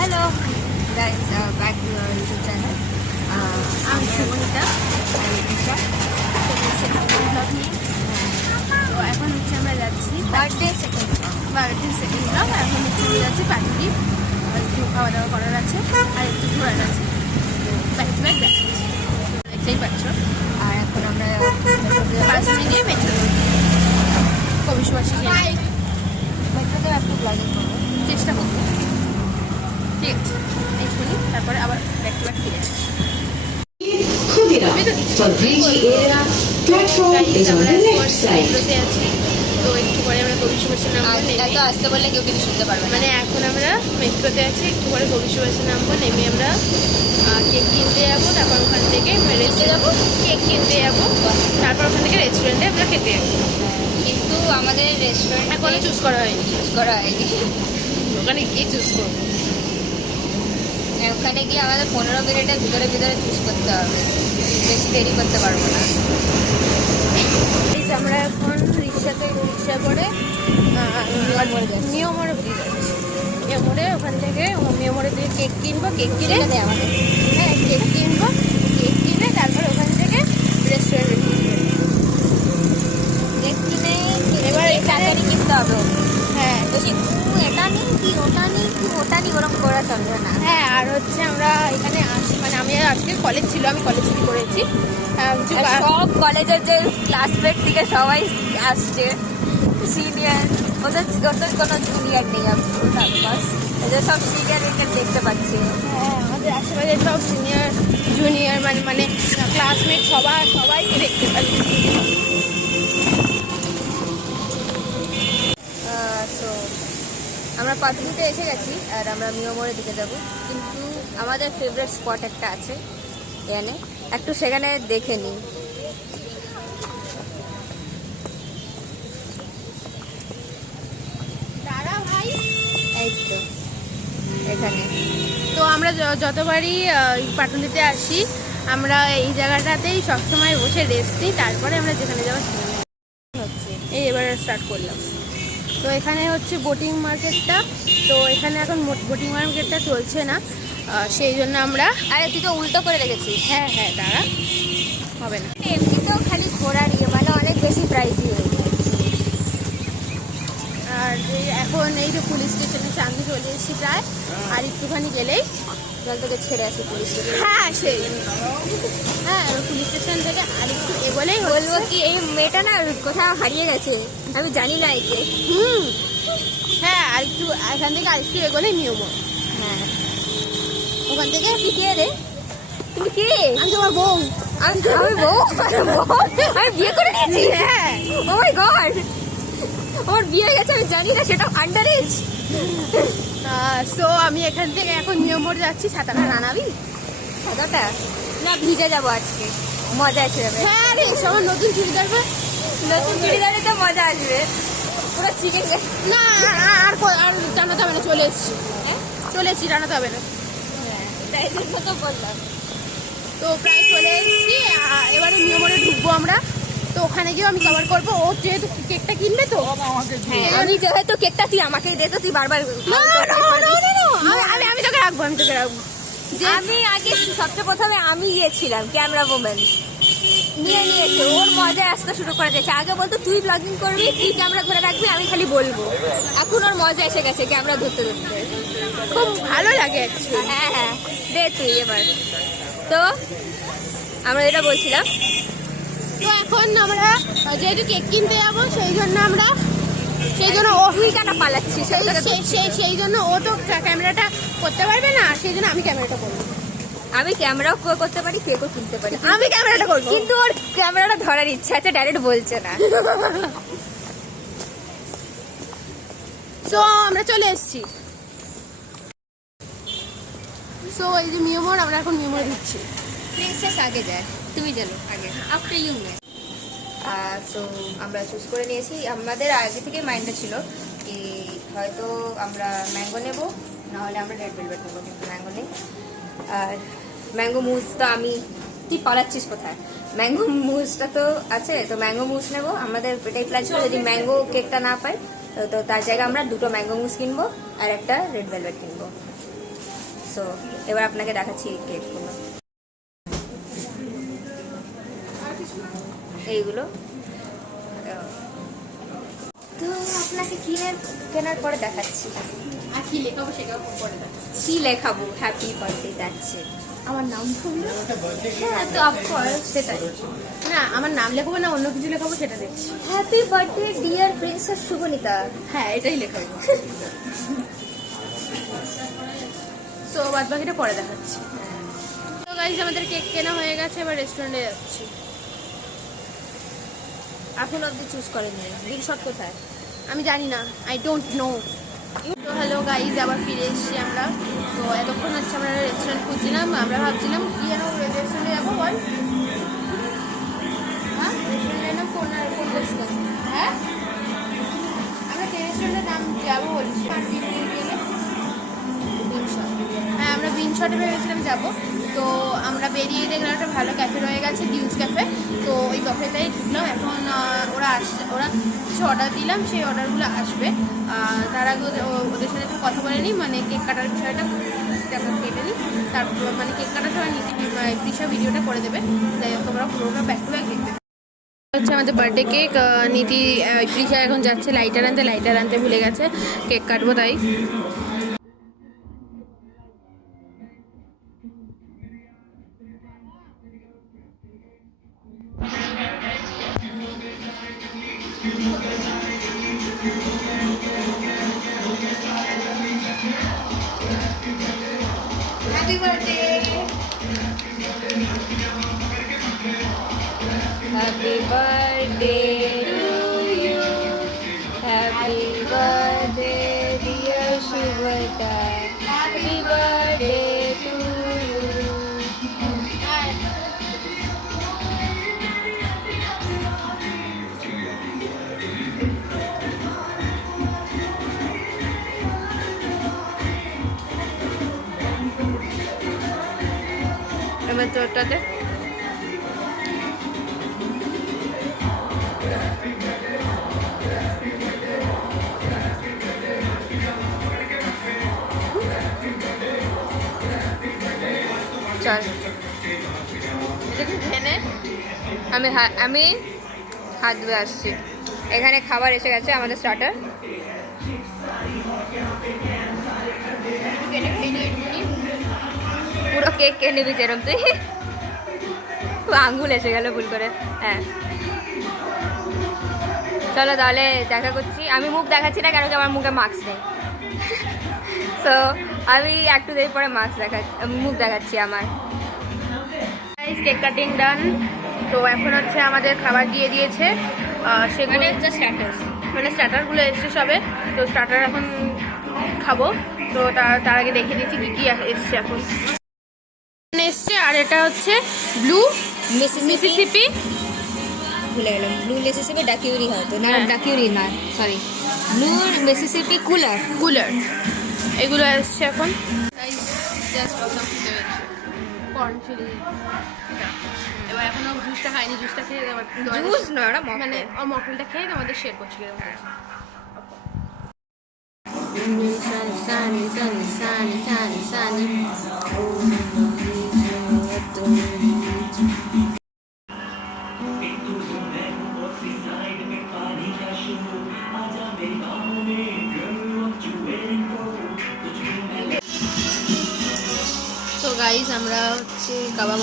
Hello guys, back to our YouTube channel. I'm Shubhanita and Isha. তো এখন হচ্ছে আমরা যাচ্ছি বার্থডে সেকেন্ড ব্লগ। এখন হচ্ছে আমরা যাচ্ছি পাটুলি, একটু খাওয়া দাওয়া করার আছে আর একটু ঘোরার আছে। ব্যাক টু ব্যাক দেখাচ্ছি, দেখতেই পাচ্ছ। আর এখন আমরা 5 মিনিটে মেট্রো কবি সুভাষী মেট্রোতে একটু ব্লগিং করবো, চেষ্টা করবো। ঠিক আছে, এইটুকুনি, তারপরে আবার ব্যাক টু ব্যাক ফিরে আসছি। তো একটু পরে আমরা কবি সুভাষের নামবো। আসতে বললে কেউ কিছু শুনতে পারবে, মানে এখন আমরা মেট্রোতে আছি, একটু পরে কবি সুভাষের নামবো। নেমে আমরা কেক কিনতে যাবো, তারপর ওখান থেকে রেস্টে যাবো, কেক কিনতে যাবো, তারপর ওখান থেকে রেস্টুরেন্টে আমরা খেতে যাবো। কিন্তু আমাদের রেস্টুরেন্ট এখনো চুজ করা হয়নি। ওখানে গিয়ে চুজ করবো। ওখানে গিয়ে আমাদের 15 মিনিটের ভিতরে চুজ করতে হবে, বেশি দেরি করতে পারবো না। আমরা এখন রিক্সা করে নিয়মরে ব্রিজ যাচ্ছি। নিয়মরে ওখান থেকে নিয়মরে দিয়ে কেক কিনবো, কেক কিনে আমাদের কেক কিনবো, কেক কিনে তারপর ওখান থেকে রেস্টুরেন্টে কেক কিনে এবার তাড়াতাড়ি কিনতে হবে। হ্যাঁ, বেশি এটা নেই কি ওটা নেই ওরকম করা চলবে না। হ্যাঁ, আর হচ্ছে আমরা এখানে আসি, মানে আমি আজকে কলেজ ছিল, আমি কলেজ ছুটি করেছি। সব কলেজের যে ক্লাসমেট থেকে সবাই আসছে, সিনিয়র, ওদের কোনো জুনিয়র নেই। ওদের সব সিনিয়রকে দেখতে পাচ্ছি। হ্যাঁ, আমাদের আশেপাশে সব সিনিয়র জুনিয়র মানে ক্লাসমেট সবাইকে দেখতে পাচ্ছি। সো আমরা পাটুলিতে এসে গেছি আর আমরা মিয়ামরের দিকে যাব, কিন্তু আমাদের ফেভারিট স্পট একটা আছে এখানে, একটু সেখানে দেখে নিই। এই তো এখানে। তো আমরা যতবারই পাটুলিতে আসি, আমরা এই জায়গাটাতেই সবসময় বসে রেস্ট নিই, তারপরে আমরা যেখানে যাবো সেখানে হচ্ছে। এই এবার স্টার্ট করলাম। তো এখানে হচ্ছে বোটিং মার্কেটটা, তো এখানে এখন বোটিং মার্কেটটা চলছে না, সেই জন্য আমরা তুই তো উল্টো করে রেখেছিস। হ্যাঁ, দাঁড়া, হবে না। এমনিতেও খালি ঘোরার মানে অনেক বেশি প্রাইসই হয়ে যায়। আর এখন এই যে পুলিশ স্টেশনের সামনে চলে এসেছি প্রায়, আর একটুখানি গেলেই জল থেকে ছেড়ে আসি পুলিশ স্টেশন। হ্যাঁ, পুলিশ স্টেশন থেকে আর একটু এগোলেই বলবো কি এই মেয়েটা না কোথাও হারিয়ে গেছে, আমি জানি না একে। হ্যাঁ, আর একটু এখান থেকে আর একটু এগোলেই মিয়ামর। হ্যাঁ, ওখান থেকে কি কে রে? তুমি কে? আমি তোমার বউ। আমি বউ? আমি বিয়ে করে নিয়েছি। হ্যাঁ, ও মাই গড, আমার বিয়ে হয়ে গেছে, আমি জানি না, সেটা আন্ডার এজ। সো আমি এখান থেকে এখন মিয়ামর যাচ্ছি। সাঁতারটা নানাবি? সাঁতারটা না, ভিজে যাবো আজকে, মজা আসে যাবে। হ্যাঁ রে, সবার নতুন চুড়িদারে তো মজা আসবে, পুরো চিকেন। না, আর টানাতে হবে না, চলে এসেছি, টানাতে হবে না। তাই জন্য তো বললাম। তো প্রায় চলে এসেছি, এবারে মিয়ামরে ঢুকবো আমরা। তো ওখানে গিয়ে আমি কভার করবো। ও যেহেতু কেকটা কিনবে, তো আমি যেহেতু কেকটা তুই আমাকে দে, তো তুই বারবার আমি তোকে রাখবো। আমি আগে সবচেয়ে প্রথমে আমি গিয়েছিলাম ক্যামেরা ওম্যান, নিয়েছে, ওর মজা আসতে শুরু করে দিয়েছে। আগে বলতো তুই ব্লগিং করবি, তুই ক্যামেরা ধরে রাখবি, আমি খালি বলবো। এখন ওর মজা এসে গেছে ক্যামেরা ধরতে, খুব ভালো লাগে। হ্যাঁ, দে তুই এবার। তো আমরা এটা বলছিলাম, তো এখন আমরা যেহেতু কেক কিনতে যাবো, সেই জন্য ও কেন পালাচ্ছি, সেই জন্য ও তো ক্যামেরাটা করতে পারবে না, সেই জন্য আমি ক্যামেরাটা করবো। আমি ক্যামেরাও করতে পারি, কেকও কিনতে পারি, আমি ক্যামেরাটা করবো, কিন্তু ওর ক্যামেরাটা ধরার ইচ্ছা আছে, ডাইরেক্ট বলছে না। সো আমরা চলে এসেছি। সো এই যে মিয়ামর, আমরা এখন মিয়ামরে দিচ্ছি। প্রিন্সেস আগে যায়, তুমি চলো আগে, আফটার ইউ। সো আমরা চুজ করে নিয়েছি, আমাদের আগে থেকে মাইন্ডটা ছিল কি হয়তো আমরা ম্যাঙ্গো নেব, নাহলে আমরা রেড ভেলভেট নেবো, কিন্তু ম্যাঙ্গো নেই। আর ম্যাঙ্গো মুজ তো তুই পালাচ্ছিস কোথায়? ম্যাঙ্গো মুজটা তো আছে, তো ম্যাঙ্গো মুজ নেবো। আমাদের এটাই প্ল্যান ছিল, যদি ম্যাঙ্গো কেকটা না পাই তো তার জায়গায় আমরা 2টো ম্যাঙ্গো মুজ কিনবো আর একটা রেড ভেলভেট কিনবো। সো এবার আপনাকে দেখাচ্ছি এই কেকগুলো, এইগুলো তো আপনাকে কেনার পরে দেখাচ্ছি। আর কি লেখাবো সেটাও পরে কি লেখাবো? Happy birthday, that's it. আমার নাম শুনলো? হ্যাঁ, তো অফকোর্স সেটাই। না, আমার নাম লেখাবো না অন্য কিছু লেখাবো সেটা দেখছি। Happy birthday dear princess Shubhanita. হ্যাঁ, এটাই লেখাবো। সো বাদ বাকিটা পরে দেখাচ্ছি। তো গাইস, আমাদের কেক কেনা হয়ে গেছে, এবার রেস্টুরেন্টে যাচ্ছি। এখন অব্দি চুজ করেননি, বিল শট কোথায় আমি জানি না, আই ডোন্ট নো। তো হ্যালো গাইজ, আবার ফিরে এসেছি আমরা। তো এতক্ষণ হচ্ছে আমরা রেস্টুরেন্ট খুঁজছিলাম, আমরা ভাবছিলাম কি যেন রেস্টুরেন্টে যাবো বল। হ্যাঁ, রেস্টুরেন্টের নাম কোন রেস্টুরেন্ট? হ্যাঁ, আমরা যে রেস্টুরেন্টের নাম যাবো বলছি। হ্যাঁ, আমরা বিনশটে ভেবেছিলাম যাবো। তো আমরা বেরিয়ে দেখলাম একটা ভালো ক্যাফে রয়ে গেছে, ডিউস ক্যাফে। তো ওই ক্যাফেটাই ঢুকলাম। এখন ওরা কিছু অর্ডার দিলাম, সেই অর্ডারগুলো আসবে। তার আগে ওদের সাথে একটু কথা বলে নিই, মানে কেক কাটার বিষয়টা সেটা আমরা কেটে নিই। তারপর মানে কেক কাটার সময় তৃষা ভিডিওটা করে দেবে, যাই হোক তোমরা পুরোটা ব্যাক টু ব্যাক দেখতে। হচ্ছে আমাদের বার্থডে কেক। নীতি তৃষা এখন যাচ্ছে লাইটার আনতে ভুলে গেছে, কেক কাটবো তাই। Happy birthday, happy birthday to you, happy birthday dear Shubhata, happy birthday to you. এবার তোরটাতে চল, আমি হাত ধুয়ে আসছি। এখানে খাবার এসে গেছে, আমাদের স্টার্টার। পুরো কেক কে নিবি যেরম তুই? আঙ্গুল এসে গেল ভুল করে। হ্যাঁ, চলো তাহলে দেখা করছি। আমি মুখ দেখাচ্ছি না, কেন কি আমার মুখে মাস্ক নেই। সো আমি একটু দেরি পরে মুখ দেখাচ্ছি আমার। কেক কাটিং ডান। তো এখন হচ্ছে আমাদের খাবার দিয়ে দিয়েছে, সেগুলো মানে স্টার্টারগুলো এসছে সবে। তো স্টার্টার এখন খাবো। তো তার আগে দেখে দিচ্ছি কী কী এসছে। এখন এসছে, আর এটা হচ্ছে ব্লু মিসিসিপি, ভুলে গেলাম। ব্লু মিসিসিপি ডাকিউরি হয়তো না, ডাকিউরি না, সরি, ব্লু মিসিসিপি কুলার এগুলো এসছে এখন। কর্ন চিলি, এবার এখনো জুসটা খাইনি, জুসটা খেয়ে জুস নয়, মানে মকটেলটা খেয়ে আমাদের শেয়ার করছি কিরকম হয়েছে। তো গাইস, আমরা হচ্ছে কাবাব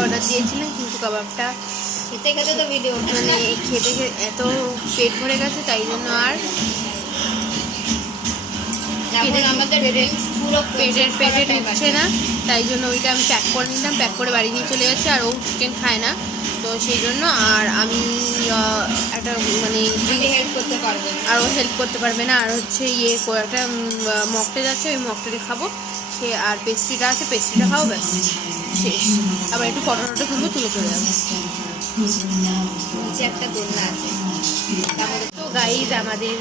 অর্ডার দিয়েছিলাম, কিন্তু কাবাবটা খেতে খেতে তো ভিডিও মানে খেতে এত পেট ভরে গেছে, তাই জন্য আর আমাদের পুরো পেটে ঢুকছে না। তাই জন্য ওইটা আমি প্যাক করে নিলাম, প্যাক করে বাড়ি নিয়ে চলে যাচ্ছে। আর ও চিকেন খায় না, তো সেই জন্য আর আমি একটা মানে হেল্প করতে পারবে, আর ও হেল্প করতে পারবে না। আর হচ্ছে একটা মকটেল আছে, ওই মকটেলে খাবো। সে আর পেস্ট্রিটা আছে, পেস্ট্রিটা খাবো, ব্যাস শেষ। আবার একটু ফটো তুলবো, তুলে চলে যাবো। নিচে একটা দোলনা আছে। তো গাইজ, আমাদের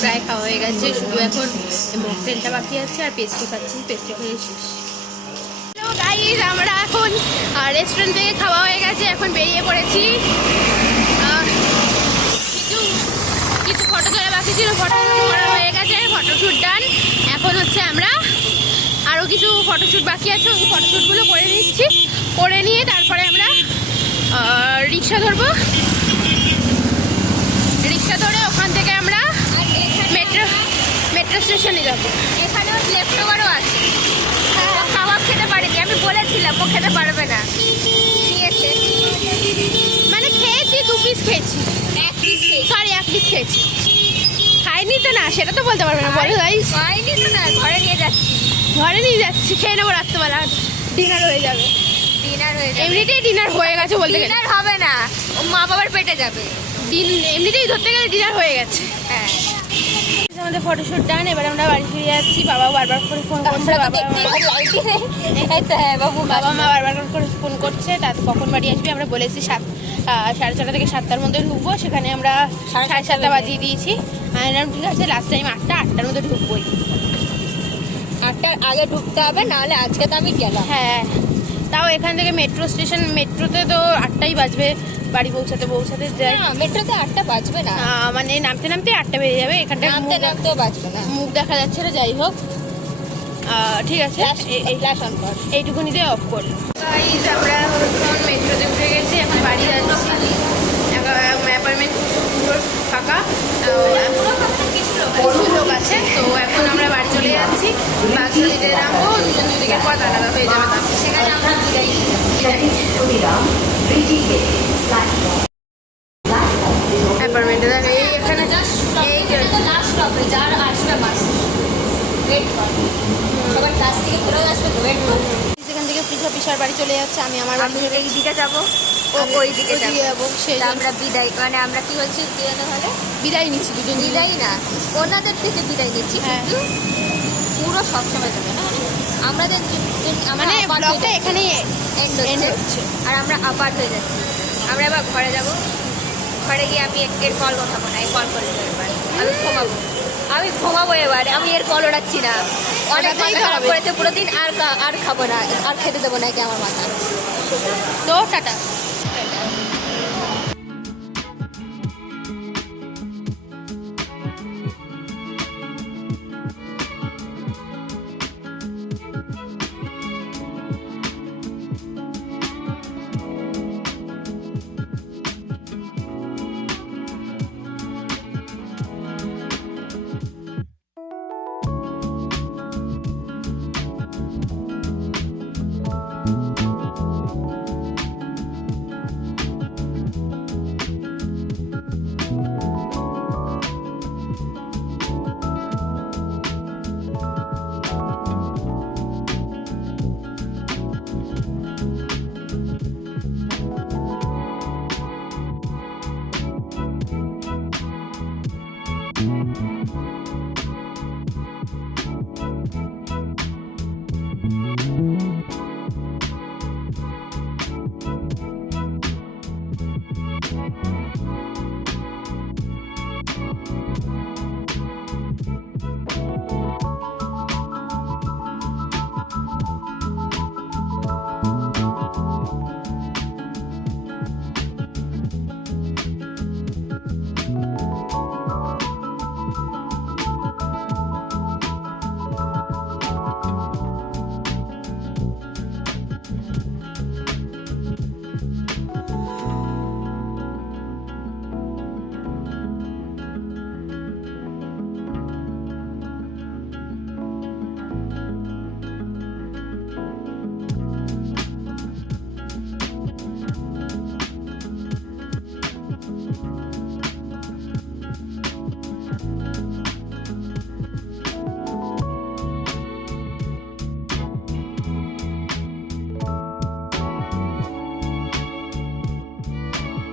প্রায় খাওয়া হয়ে গেছে, শুধু এখন মকটেলটা বাকি আছে আর পেস্ট্রি খাচ্ছি, পেস্ট্রি খেয়ে শেষ। তো গাইজ, আমরা এখন রেস্টুরেন্ট থেকে খাওয়া হয়ে গেছে, এখন বেরিয়ে পড়েছি। কিছু ফটো তোলা বাকি ছিল, ফটো তোলা হয়ে গেছে, ফটো ফটোশ্যুট ডান। এখন হচ্ছে আমরা আরও কিছু ফটোশ্যুট বাকি আছে, ওই ফটোশ্যুটগুলো করে নিচ্ছি। করে নিয়ে তারপরে আমরা রিক্সা ধরবো। রিক্সা ধরে ওখান থেকে আমরা মেট্রো স্টেশনে যাবো। এখানেও লেফট ওভারও আছে, কাবাব খেতে পারিনি, আমি বলেছিলাম ও খেতে পারবে না, নিয়েছে। মানে খেয়েছি 2 পিস খেয়েছি, 1 পিস সরি 1 পিস খেয়েছি, খাইনি তো না সেটা তো বলতে পারবে না। বলো গাইস, খাইনি তো না, ঘরে নিয়ে যাচ্ছি। ঘরে নিয়ে যাচ্ছি, খেয়ে নেবো রাত্রেবেলা, ডিনার হয়ে যাবে। ডিনার হয়ে যাবে। এমনিতেই ডিনার হয়ে গেছে বলতে গেলে, ডিনার হবে না, ও মা বাবার পেটে যাবে। এমনিতেই ধরতে গেলে ডিনার হয়ে গেছে। হ্যাঁ, আমাদের ফটোশ্যুট ডান। এবার আমরা বাড়ি ফিরে যাচ্ছি। বাবা বারবার করে ফোন করছে, বাবা মা বারবার করে ফোন করছে তার কখন বাড়ি আসবে। আমরা বলেছি 6:30 থেকে 7টার মধ্যে ঢুকবো, সেখানে আমরা 7:30 বাজিয়ে দিয়েছি। আর ঠিক আছে, লাস্ট টাইম 8টার মধ্যে ঢুকবোই। 8টার আগে ঢুকতে হবে, নাহলে আজকে তো আমি গেলাম। হ্যাঁ, তাও এখান থেকে মেট্রো স্টেশন, মেট্রোতে তো 8টাই বাজবে বাড়ি পৌঁছাতে যাই। মেট্রোতে 8টা বাজবে না, মানে নামতে 8টা বেজে যাবে। এখানটা নামতেও বাজবে না, মুখ দেখা যাচ্ছে না, যাই হোক ঠিক আছে। এইটুকুনিতে অফ করি। আমরা এখন মেট্রোতে উঠে গেছি, এখন বাড়ি যাচ্ছি। অ্যাপয়েন্টমেন্ট পুরো ফাঁকা, প্রচুর লোক আছে। তো এখন আমরা বাড়ি চলে যাচ্ছি, বাসগুলিতে নামবো, দুদিকের পথ আলাদা হয়ে যাবে, তারপর সেখানে আমরা অ্যাপয়েন্টমেন্টে দেখ এই এখানে এই সেখান থেকে পিসার বাড়ি চলে যাচ্ছে। আমি আমার বাড়ি থেকে এই দিকে যাবো, ও ওই দিকে যাবো। সেই আমরা বিদায়, মানে আমরা কি হচ্ছে তাহলে বিদায় নিচ্ছি, দুজন বিদায় না, ওনাদের থেকে বিদায় নিচ্ছি। হ্যাঁ, পুরো সবসময় যাবে না, আমাদের মানে ব্লগটা এখানেই এন্ড হচ্ছে, আর আমরা আপার হয়ে যাচ্ছি। আমরা এবার ঘরে যাব, ঘরে গিয়ে আমি এর কল ওঠাবো না, এই কল করে দেবো এবার, আমি ঘুমাবো এবার, আমি এর কল ওঠাচ্ছি না। অনেক মাথা খারাপ করেছে পুরো দিন, আর খাবো না, আর খেতে দেবো না, কি আমার মাথা। তো টাটা।